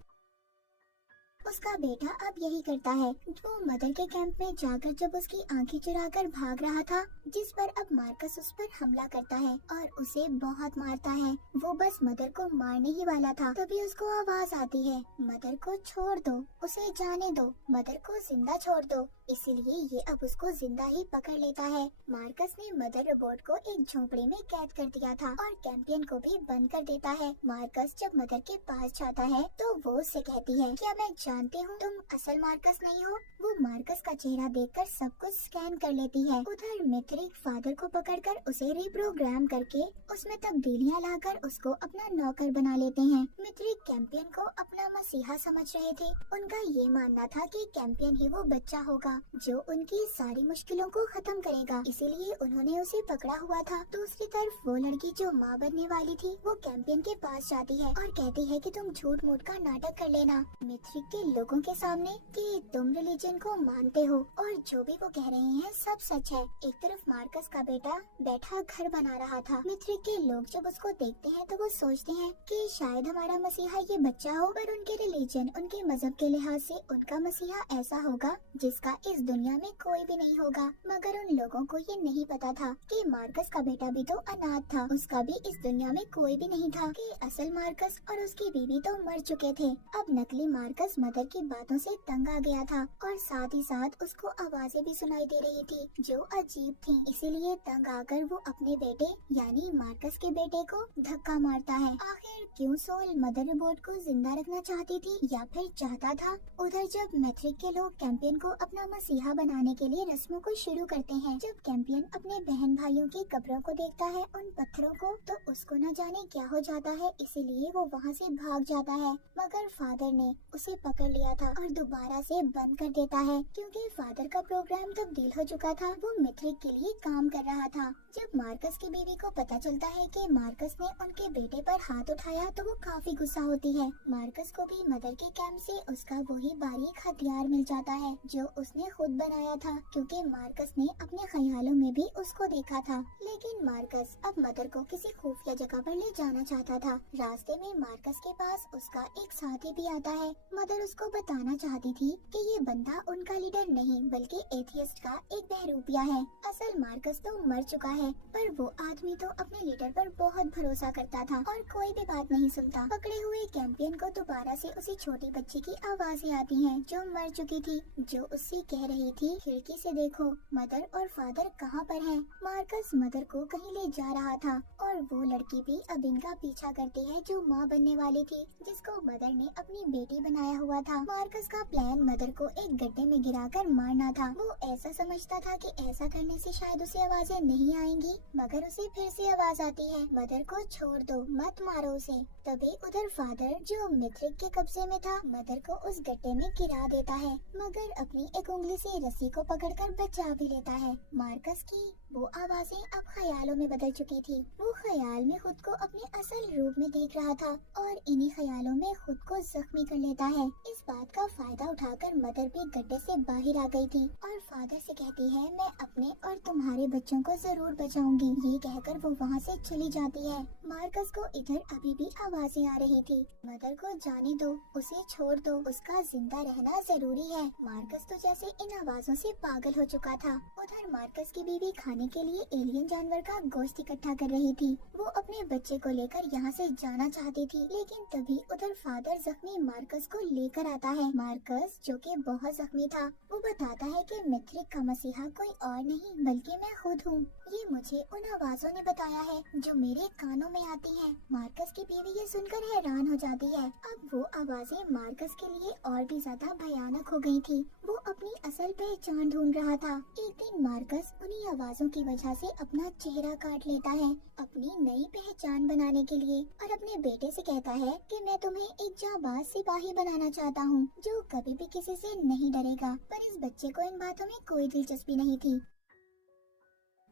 उसका बेटा अब यही करता है। वो मदर के कैंप में जाकर जब उसकी आंखें चुराकर भाग रहा था, जिस पर अब मार्कस उस पर हमला करता है और उसे बहुत मारता है। वो बस मदर को मारने ही वाला था, तभी उसको आवाज आती है मदर को छोड़ दो, उसे जाने दो, मदर को जिंदा छोड़ दो। इसीलिए ये अब उसको जिंदा ही पकड़ लेता है। मार्कस ने मदर रोबोट को एक झोपड़ी में कैद कर दिया था और कैंपियन को भी बंद कर देता है। मार्कस जब मदर के पास जाता है तो वो उससे कहती है क्या मैं जानती हूँ तुम असल मार्कस नहीं हो। वो मार्कस का चेहरा देखकर सब कुछ स्कैन कर लेती है। उधर मिथ्रिक फादर को पकड़कर उसे रिप्रोग्राम करके उसमें तब्दीलियाँ लाकर उसको अपना नौकर बना लेते हैं। मिथ्रिक कैंपियन को अपना मसीहा समझ रहे थे। उनका ये मानना था कि कैंपियन ही वो बच्चा होगा जो उनकी सारी मुश्किलों को खत्म करेगा, इसीलिए उन्होंने उसे पकड़ा हुआ था। दूसरी तरफ वो लड़की जो माँ बनने वाली थी, वो कैंपियन के पास जाती है और कहती है कि तुम झूठ मूठ का नाटक कर लेना मिथ्रिक के लोगों के सामने कि तुम रिलीजन को मानते हो और जो भी वो कह रहे हैं सब सच है। एक तरफ मार्कस का बेटा बैठा घर बना रहा था। मिथ्रिक के लोग जब उसको देखते हैं तो वो सोचते हैं कि शायद हमारा मसीहा ये बच्चा हो, पर उनके रिलीजन, उनके मजहब के लिहाज से उनका मसीहा ऐसा होगा जिसका इस दुनिया में कोई भी नहीं होगा। मगर उन लोगों को ये नहीं पता था कि मार्कस का बेटा भी तो अनाथ था, उसका भी इस दुनिया में कोई भी नहीं था, कि असल मार्कस और उसकी बीवी तो मर चुके थे। अब नकली मार्कस मदर की बातों से तंग आ गया था और साथ ही साथ उसको आवाजें भी सुनाई दे रही थी जो अजीब थी। इसीलिए तंग आकर वो अपने बेटे यानी मार्कस के बेटे को धक्का मारता है। आखिर क्यों सोल मदर रोबोट को जिंदा रखना चाहती थी या फिर चाहता था। उधर जब मैथ्रिक के लोग कैंपियन को अपना मसीहा बनाने के लिए रस्मों को शुरू करते हैं, जब कैंपियन अपने बहन भाइयों की कब्रों को देखता है, उन पत्थरों को, तो उसको न जाने क्या हो जाता है। इसीलिए वो वहाँ से भाग जाता है, मगर फादर ने उसे पकड़ कर लिया था और दोबारा से बंद कर देता है क्योंकि फादर का प्रोग्राम तब्दील हो चुका था। वो मिथ्रिक के लिए काम कर रहा था। जब मार्कस की बीवी को पता चलता है कि मार्कस ने उनके बेटे पर हाथ उठाया तो वो काफी गुस्सा होती है। मार्कस को भी मदर के कैंप से उसका वही बारीक हथियार मिल जाता है जो उसने खुद बनाया था क्योंकि मार्कस ने अपने ख्यालों में भी उसको देखा था। लेकिन मार्कस अब मदर को किसी खुफिया जगह पर ले जाना चाहता था। रास्ते में मार्कस के पास उसका एक साथी भी आता है। मदर उसको बताना चाहती थी कि ये बंदा उनका लीडर नहीं बल्कि एथियस्ट का एक बहरूपिया है। असल मार्कस तो मर चुका है पर वो आदमी तो अपने लीडर पर बहुत भरोसा करता था और कोई भी बात नहीं सुनता। पकड़े हुए कैंपियन को दोबारा से उसी छोटी बच्ची की आवाजें आती हैं जो मर चुकी थी, जो उससे कह रही थी खिड़की से देखो मदर और फादर कहाँ पर हैं। मार्कस मदर को कहीं ले जा रहा था और वो लड़की भी अब इनका पीछा करती है जो माँ बनने वाली थी, जिसको मदर ने अपनी बेटी बनाया हुआ था। मार्कस का प्लान मदर को एक गड्ढे में गिराकर मारना था। वो ऐसा समझता था कि ऐसा करने से शायद उसे आवाजें नहीं आएंगी, मगर उसे फिर से आवाज आती है, मदर को छोड़ दो, मत मारो उसे। तभी उधर फादर जो मिथ्रिक के कब्जे में था मदर को उस गड्ढे में गिरा देता है, मगर अपनी एक उंगली से रस्सी को पकड़कर बचा भी लेता है। मार्कस की वो आवाजें अब ख्यालों में बदल चुकी थी। वो ख्याल में खुद को अपने असल रूप में देख रहा था और इन्हीं ख्यालों में खुद को जख्मी कर लेता है। इस बात का फायदा उठाकर मदर भी गड्ढे से बाहर आ गई थी और फादर से कहती है, मैं अपने और तुम्हारे बच्चों को जरूर बचाऊंगी। ये कहकर वो वहाँ से चली जाती है। मार्कस को इधर अभी भी आवाजें आ रही थी, मदर को जाने दो, उसे छोड़ दो, उसका जिंदा रहना जरूरी है। मार्कस तो जैसे इन आवाजों से पागल हो चुका था। उधर मार्कस की बीवी खाने के लिए एलियन जानवर का गोश्त इकट्ठा कर रही थी। वो अपने बच्चे को लेकर यहाँ से जाना चाहती थी, लेकिन तभी उधर फादर जख्मी मार्कस को लेकर आता है। मार्कस जो कि बहुत जख्मी था, वो बताता है कि मिथ्रिक का मसीहा कोई और नहीं बल्कि मैं खुद हूँ। ये मुझे उन आवाजों ने बताया है जो मेरे कानों में आती हैं। मार्कस की बीवी ये सुनकर हैरान हो जाती है। अब वो आवाजें मार्कस के लिए और भी ज्यादा भयानक हो गई थी। वो अपनी असल पहचान ढूंढ रहा था। एक दिन मार्कस उन्हीं आवाजों की वजह से अपना चेहरा काट लेता है अपनी नई पहचान बनाने के लिए और अपने बेटे से कहता है कि मैं तुम्हें एक जाबाज सिपाही बनाना चाहता हूँ जो कभी भी किसी से नहीं डरेगा। पर इस बच्चे को इन बातों में कोई दिलचस्पी नहीं थी।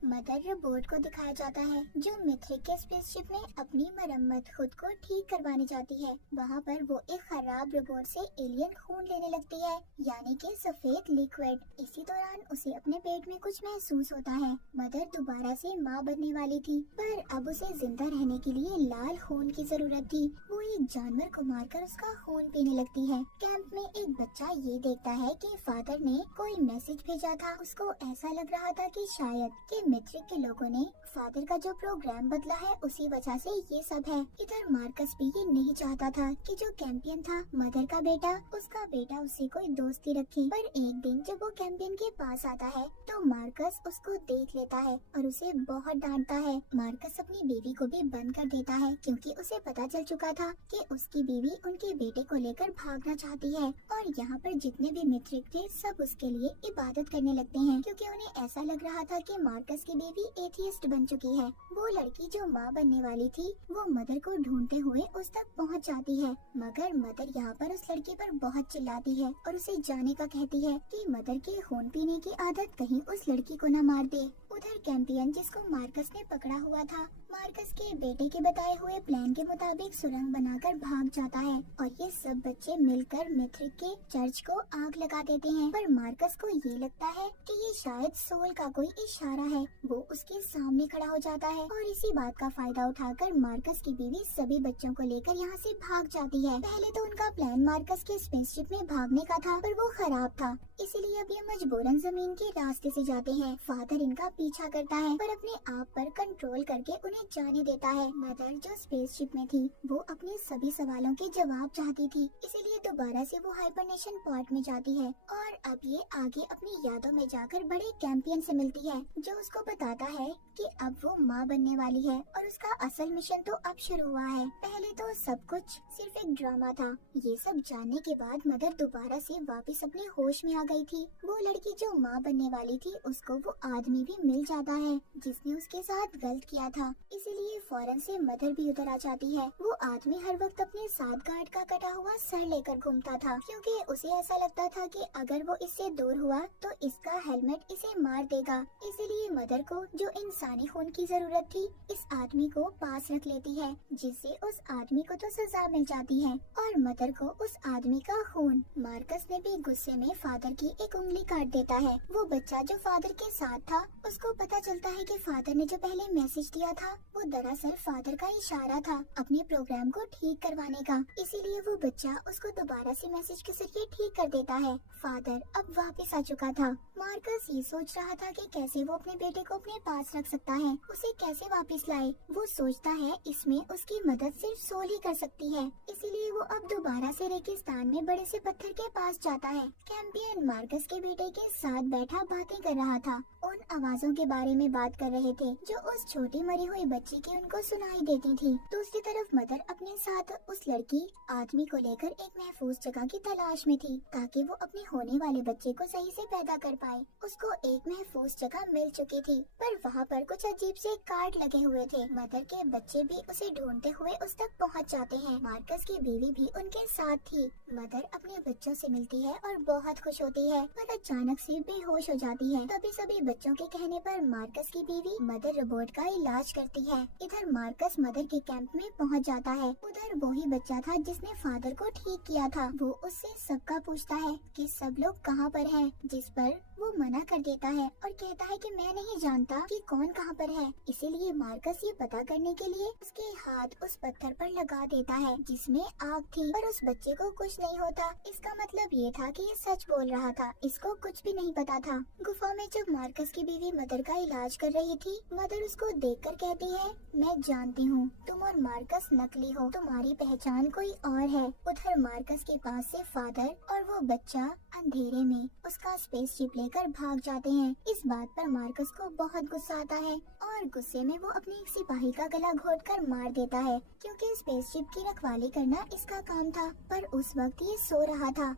मदर रोबोट को दिखाया जाता है जो मिथ्रिक के स्पेसशिप में अपनी मरम्मत खुद को ठीक करवाने जाती है। वहाँ पर वो एक खराब रोबोट से एलियन खून लेने लगती है, यानी कि सफेद लिक्विड। इसी दौरान उसे अपने पेट में कुछ महसूस होता है। मदर दोबारा से माँ बनने वाली थी, पर अब उसे जिंदा रहने के लिए लाल खून की जरूरत थी। वो एक जानवर को मारकर उसका खून पीने लगती है। कैंप में एक बच्चा ये देखता है कि फादर ने कोई मैसेज भेजा था। उसको ऐसा लग रहा था कि शायद कि मिथ्रिक के लोगों ने फादर का जो प्रोग्राम बदला है उसी वजह से ये सब है। इधर मार्कस भी ये नहीं चाहता था कि जो कैंपियन था मदर का बेटा, उसका बेटा उससे कोई दोस्ती रखे। पर एक दिन जब वो कैंपियन के पास आता है तो मार्कस उसको देख लेता है और उसे बहुत डांटता है। मार्कस अपनी बीवी को भी बंद कर देता है क्योंकि उसे पता चल चुका था कि उसकी बीवी उनके बेटे को लेकर भागना चाहती है और यहाँ पर जितने भी मिथ्रिक थे सब उसके लिए इबादत करने लगते हैं क्योंकि उन्हें ऐसा लग रहा था कि मार्कस की बीवी एथियस्ट बन चुकी है। वो लड़की जो माँ बनने वाली थी वो मदर को ढूंढते हुए उस तक पहुँच जाती है, मगर मदर यहाँ पर उस लड़की पर बहुत चिल्लाती है और उसे जाने का कहती है कि मदर के खून पीने की आदत कहीं उस लड़की को न मार दे। उधर कैंपियन जिसको मार्कस ने पकड़ा हुआ था मार्कस के बेटे के बताए हुए प्लान के मुताबिक सुरंग बनाकर भाग जाता है और ये सब बच्चे मिलकर मिथ्रिक के चर्च को आग लगा देते हैं। पर मार्कस को ये लगता है कि ये शायद सोल का कोई इशारा है। वो उसके सामने खड़ा हो जाता है और इसी बात का फायदा उठाकर मार्कस की बीवी सभी बच्चों को लेकर यहाँ से भाग जाती है। पहले तो उनका प्लान मार्कस के स्पेसशिप में भागने का था पर वो खराब था, इसीलिए अब ये मजबूरन जमीन के रास्ते से जाते हैं। फादर इनका पीछा करता है पर अपने आप पर कंट्रोल करके उन्हें जाने देता है। मदर जो स्पेसशिप में थी वो अपने सभी सवालों के जवाब चाहती थी, इसीलिए दोबारा से वो हाइबरनेशन पॉड में जाती है और अब ये आगे अपनी यादों में जाकर बड़े कैंपियन से मिलती है जो उसको बताता है कि अब वो माँ बनने वाली है और उसका असल मिशन तो अब शुरू हुआ है। पहले तो सब कुछ सिर्फ एक ड्रामा था। ये सब जानने के बाद मदर दोबारा से वापस अपने होश में आ गई थी। वो लड़की जो माँ बनने वाली थी उसको वो आदमी भी मिल मिल जाता है जिसने उसके साथ गलत किया था। इसीलिए फौरन से मदर भी उधर आ जाती है। वो आदमी हर वक्त अपने साथ गार्ड का कटा हुआ सर लेकर घूमता था, क्योंकि उसे ऐसा लगता था कि अगर वो इससे दूर हुआ तो इसका हेलमेट इसे मार देगा। इसीलिए मदर को जो इंसानी खून की जरूरत थी, इस आदमी को पास रख लेती है, जिससे उस आदमी को तो सजा मिल जाती है और मदर को उस आदमी का खून। मार्कस ने भी गुस्से में फादर की एक उंगली काट देता है। वो बच्चा जो फादर के साथ था, उसको पता चलता है कि फादर ने जो पहले मैसेज दिया था वो दरअसल फादर का इशारा था अपने प्रोग्राम को ठीक करवाने का। इसीलिए वो बच्चा उसको दोबारा से मैसेज के जरिए ठीक कर देता है। फादर अब वापस आ चुका था। मार्कस ये सोच रहा था कि कैसे वो अपने बेटे को अपने पास रख सकता है, उसे कैसे वापस लाए। वो सोचता है इसमें उसकी मदद सिर्फ सोल ही कर सकती है। इसीलिए वो अब दोबारा से रेगिस्तान में बड़े से पत्थर के पास जाता है। कैंपियन मार्कस के बेटे के साथ बैठा बातें कर रहा था। उन आवाजों के बारे में बात कर रहे थे जो उस छोटी मरी हुई बच्ची की उनको सुनाई देती थी। दूसरी तरफ मदर अपने साथ उस लड़की आदमी को लेकर एक महफूज जगह की तलाश में थी, ताकि वो अपने होने वाले बच्चे को सही से पैदा कर पाए। उसको एक महफूज जगह मिल चुकी थी, पर वहाँ पर कुछ अजीब से कार्ड लगे हुए थे। मदर के बच्चे भी उसे ढूंढते हुए उस तक पहुँच जाते हैं। मार्कस की बीवी भी उनके साथ थी। मदर अपने बच्चों से मिलती है और बहुत खुश होती है, पर अचानक से बेहोश हो जाती है। तभी सभी बच्चों के कहने पर मार्कस की बीवी मदर रोबोट का इलाज करती है। इधर मार्कस मदर के कैंप में पहुंच जाता है। उधर वही बच्चा था जिसने फादर को ठीक किया था। वो उससे सबका पूछता है कि सब लोग कहाँ पर हैं, जिस पर वो मना कर देता है और कहता है कि मैं नहीं जानता कि कौन कहाँ पर है। इसीलिए मार्कस ये पता करने के लिए उसके हाथ उस पत्थर पर लगा देता है जिसमें आग थी, पर उस बच्चे को कुछ नहीं होता। इसका मतलब ये था कि ये सच बोल रहा था, इसको कुछ भी नहीं पता था। गुफा में जब मार्कस की बीवी मदर का इलाज कर रही थी, मदर उसको देखकर कहती है, मैं जानती हूँ तुम और मार्कस नकली हो, तुम्हारी पहचान कोई और है। उधर मार्कस के पास से फादर और वो बच्चा अंधेरे में उसका स्पेसशिप लेकर भाग जाते हैं। इस बात पर मार्कस को बहुत गुस्सा आता है और गुस्से में वो अपने एक सिपाही का गला घोटकर मार देता है, क्योंकि स्पेसशिप की रखवाली करना इसका काम था। पर उस वक्त ये सो रहा था।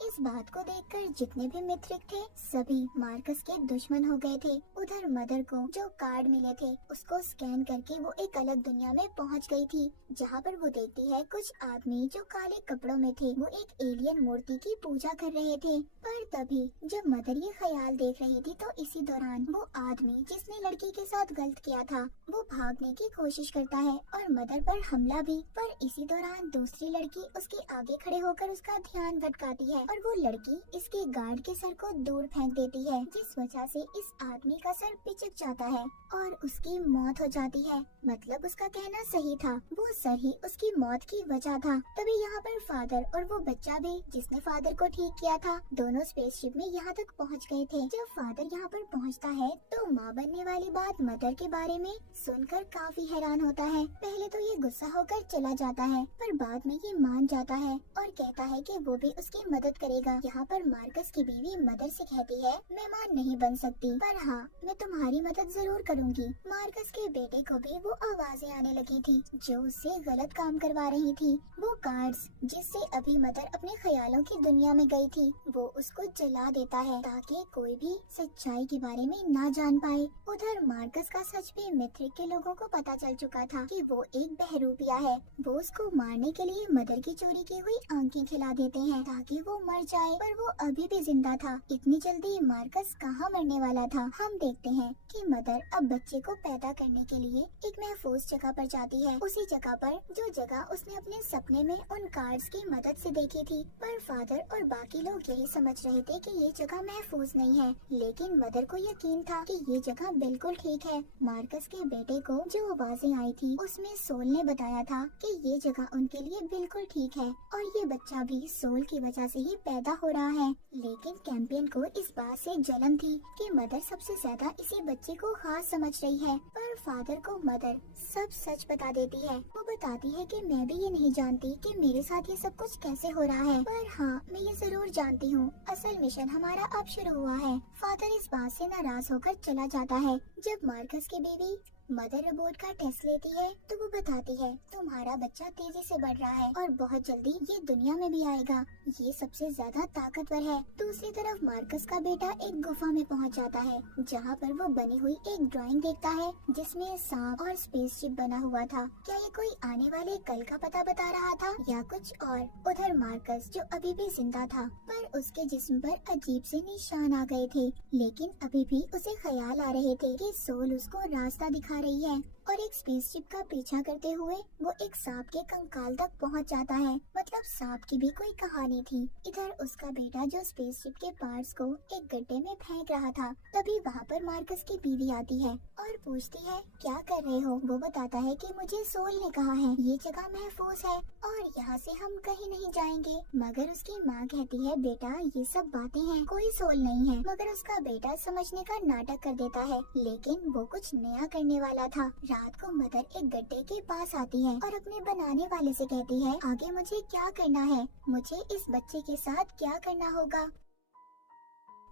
इस बात को देखकर जितने भी मित्रिक थे सभी मार्कस के दुश्मन हो गए थे। उधर मदर को जो कार्ड मिले थे उसको स्कैन करके वो एक अलग दुनिया में पहुंच गई थी, जहां पर वो देखती है कुछ आदमी जो काले कपड़ों में थे वो एक एलियन मूर्ति की पूजा कर रहे थे। पर तभी जब मदर ये ख्याल देख रही थी तो इसी दौरान वो आदमी जिसने लड़की के साथ गलत किया था वो भागने की कोशिश करता है और मदर पर हमला भी। पर इसी दौरान दूसरी लड़की उसके आगे खड़े होकर उसका ध्यान भटकाती है और वो लड़की इसके गार्ड के सर को दूर फेंक देती है, जिस वजह से इस आदमी का सर पिचक जाता है और उसकी मौत हो जाती है। मतलब उसका कहना सही था, वो सर ही उसकी मौत की वजह था। तभी यहाँ पर फादर और वो बच्चा भी जिसने फादर को ठीक किया था, दोनों स्पेसशिप में यहाँ तक पहुँच गए थे। जब फादर यहाँ पर पहुँचता है तो माँ बनने वाली बात मदर के बारे में सुनकर काफी हैरान होता है। पहले तो ये गुस्सा होकर चला जाता है, पर बाद में ये मान जाता है और कहता है कि वो भी उसकी मदद करेगा। यहाँ पर मार्कस की बीवी मदर से कहती है, मैं माँ नहीं बन सकती, पर हाँ मैं तुम्हारी मदद जरूर करूँगी। मार्कस के बेटे को भी वो आवाजें आने लगी थी जो उससे गलत काम करवा रही थी। वो कार्ड्स जिससे अभी मदर अपने ख्यालों की दुनिया में गई थी वो उसको जला देता है ताकि कोई भी सच्चाई के बारे में ना जान पाए। उधर मार्कस का सच भी मित्रिक के लोगों को पता चल चुका था कि वो एक बहरूपिया है। वो उसको मारने के लिए मदर की चोरी की हुई आंखें खिला देते हैं ताकि वो मर जाए, पर वो अभी भी जिंदा था। इतनी जल्दी मार्कस कहाँ मरने वाला था। हम देखते हैं कि मदर अब बच्चे को पैदा करने के लिए एक महफूज जगह पर जाती है, उसी जगह पर जो जगह उसने अपने सपने में उन कार्ड्स की मदद से देखी थी। पर फादर और बाकी लोग यही समझ रहे थे कि ये जगह महफूज नहीं है, लेकिन मदर को यकीन था कि ये जगह बिल्कुल ठीक है। मार्कस के बेटे को जो आवाजें आई थी उसमें सोल ने बताया था कि ये जगह उनके लिए बिल्कुल ठीक है और ये बच्चा भी सोल की वजह से ही पैदा हो रहा है। लेकिन कैंपियन को इस बात से जलन थी कि मदर सबसे ज्यादा इसी बच्चे को खास समझ रही है, पर फादर को मदर सब सच बता देती है। वो बताती है कि मैं भी ये नहीं जानती कि मेरे साथ ये सब कुछ कैसे हो रहा है, पर हाँ मैं ये जरूर जानती हूँ, असल मिशन हमारा अब शुरू हुआ है। फादर इस बात से नाराज होकर चला जाता है। जब मार्कस की बीवी मदर रोबोट का टेस्ट लेती है तो वो बताती है तुम्हारा बच्चा तेजी से बढ़ रहा है और बहुत जल्दी ये दुनिया में भी आएगा। ये सबसे ज्यादा ताकतवर है। दूसरी तरफ मार्कस का बेटा एक गुफा में पहुंच जाता है जहाँ पर वो बनी हुई एक ड्राइंग देखता है जिसमें सांप और स्पेसशिप बना हुआ था। क्या ये कोई आने वाले कल का पता बता रहा था या कुछ और? उधर मार्कस जो अभी भी जिंदा था पर उसके जिस्म पर अजीब से निशान आ गए थे, लेकिन अभी भी उसे ख्याल आ रहे थे कि सोल उसको रास्ता दिखा रही है और एक स्पेसशिप का पीछा करते हुए वो एक सांप के कंकाल तक पहुंच जाता है। मतलब सांप की भी कोई कहानी थी। इधर उसका बेटा जो स्पेसशिप के पार्ट्स को एक गड्ढे में फेंक रहा था, तभी वहाँ पर मार्कस की बीवी आती है और पूछती है क्या कर रहे हो? वो बताता है कि मुझे सोल ने कहा है ये जगह महफूज है और यहाँ से हम कहीं नहीं जाएंगे। मगर उसकी माँ कहती है बेटा ये सब बातें हैं, कोई सोल नहीं है। मगर उसका बेटा समझने का नाटक कर देता है, लेकिन वो कुछ नया करने वाला था। रात को मदर एक गड्ढे के पास आती है और अपने बनाने वाले से कहती है आगे मुझे क्या करना है, मुझे इस बच्चे के साथ क्या करना होगा।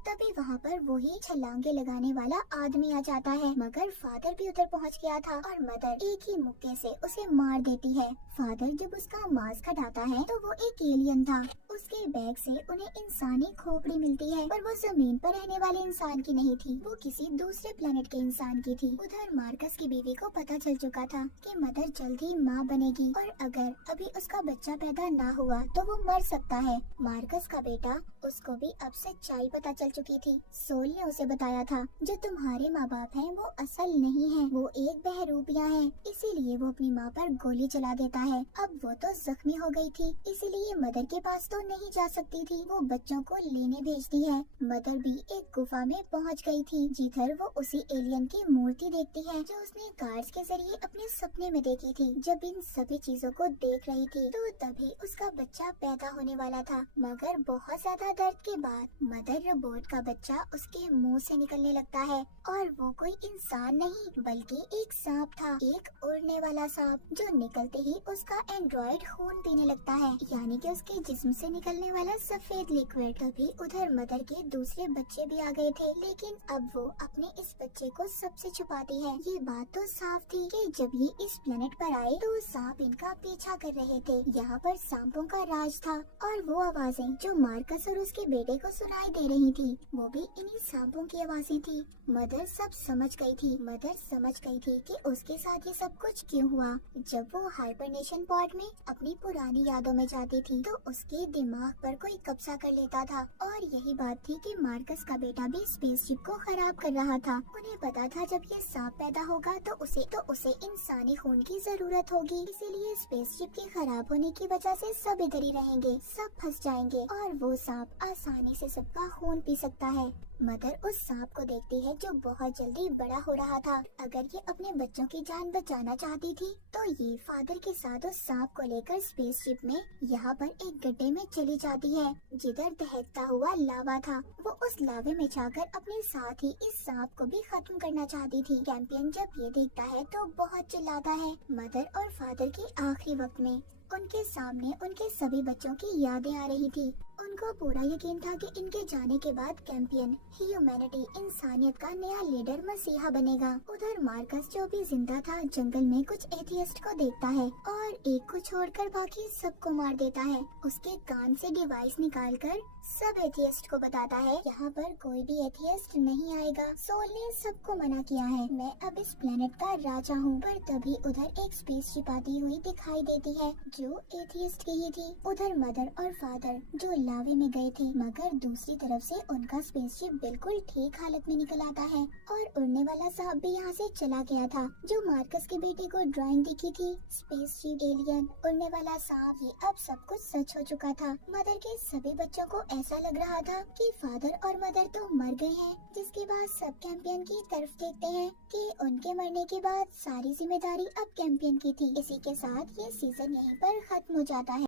तभी वहाँ पर वही छलांगे लगाने वाला आदमी आ जाता है। मगर फादर भी उधर पहुँच गया था और मदर एक ही मुक्के से उसे मार देती है। फादर जब उसका मास्क हटाता है तो वो एक एलियन था। उसके बैग से उन्हें इंसानी खोपड़ी मिलती है पर वो जमीन पर रहने वाले इंसान की नहीं थी, वो किसी दूसरे प्लेनेट के इंसान की थी। उधर मार्कस की बीवी को पता चल चुका था कि मदर जल्द ही माँ बनेगी और अगर अभी उसका बच्चा पैदा ना हुआ तो वो मर सकता है। मार्कस का बेटा उसको भी अब सच्चाई पता चल चुकी थी। सोल ने उसे बताया था जो तुम्हारे माँ बाप हैं वो असल नहीं है, वो एक बहरूपिया है, इसीलिए वो अपनी माँ पर गोली चला देता है। अब वो तो जख्मी हो गई थी, इसीलिए मदर के पास तो नहीं जा सकती थी, वो बच्चों को लेने भेजती है। मदर भी एक गुफा में पहुँच गई थी जिधर वो उसी एलियन की मूर्ति देखती है जो उसने कार्ड्स के जरिए अपने सपने में देखी थी। जब इन सभी चीजों को देख रही थी तो तभी उसका बच्चा पैदा होने वाला था। मगर बहुत ज्यादा दर्द के बाद मदर रोबोट का बच्चा उसके मुंह से निकलने लगता है और वो कोई इंसान नहीं बल्कि एक सांप था, एक उड़ने वाला सांप जो निकलते ही उसका एंड्रॉइड खून पीने लगता है, यानी कि उसके जिस्म से निकलने वाला सफेद लिक्विड। तभी उधर मदर के दूसरे बच्चे भी आ गए थे, लेकिन अब वो अपने इस बच्चे को सबसे छुपाती है। ये बात तो साफ थी कि जब ये इस प्लेनेट पर आए तो सांप इनका पीछा कर रहे थे। यहाँ पर सांपों का राज था और वो आवाजें जो मार्कस और उसके बेटे को सुनाई दे रही थी वो भी इन्हीं सांपों की आवाजें थी। मदर सब समझ गई थी। मदर समझ गई थी कि उसके साथ ये सब कुछ क्यों हुआ। जब वो हाइबरनेशन पॉड में अपनी पुरानी यादों में जाती थी तो उसके दिमाग पर कोई कब्जा कर लेता था और यही बात थी कि मार्कस का बेटा भी स्पेसशिप को खराब कर रहा था। उन्हें पता था जब ये सांप पैदा होगा तो उसे इंसानी खून की जरूरत होगी, इसीलिए स्पेसशिप के खराब होने की वजह से सब इधर ही रहेंगे, सब फंस जाएंगे और वो सांप आसानी से सबका खून पी सकता है। मदर उस सांप को देखती है जो बहुत जल्दी बड़ा हो रहा था। अगर ये अपने बच्चों की जान बचाना चाहती थी तो ये फादर के साथ उस सांप को लेकर स्पेसशिप में यहाँ पर एक गड्ढे में चली जाती है जिधर दहकता हुआ लावा था। वो उस लावे में जाकर अपने साथ ही इस सांप को भी खत्म करना चाहती थी। कैंपियन जब ये देखता है तो बहुत चिल्लाता है। मदर और फादर के आखिरी वक्त में उनके सामने उनके सभी बच्चों की यादें आ रही थी। उनको पूरा यकीन था कि इनके जाने के बाद कैंपियन ह्यूमैनिटी इंसानियत का नया लीडर मसीहा बनेगा। उधर मार्कस जो भी जिंदा था जंगल में कुछ एथियस्ट को देखता है और एक को छोड़कर बाकी सबको मार देता है। उसके कान से डिवाइस निकालकर सब एथियस्ट को बताता है यहाँ पर कोई भी एथियस्ट नहीं आएगा, सोल ने सबको मना किया है, मैं अब इस प्लेनेट का राजा हूँ। पर तभी उधर एक स्पेसशिप आती हुई दिखाई देती है जो एथियस्ट की ही थी। उधर मदर और फादर जो लावे में गए थे, मगर दूसरी तरफ से उनका स्पेसशिप बिल्कुल ठीक हालत में निकल आता है और उड़ने वाला सांप भी यहाँ से चला गया था जो मार्कस के बेटे को ड्राइंग दिखी थी। स्पेसशिप, एलियन, उड़ने वाला सांप, ये अब सब कुछ सच हो चुका था। मदर के सभी बच्चों को ऐसा लग रहा था कि फादर और मदर तो मर गए हैं, जिसके बाद सब कैंपियन की तरफ देखते हैं कि उनके मरने के बाद सारी जिम्मेदारी अब कैंपियन की थी। इसी के साथ ये सीजन यहीं पर खत्म हो जाता है।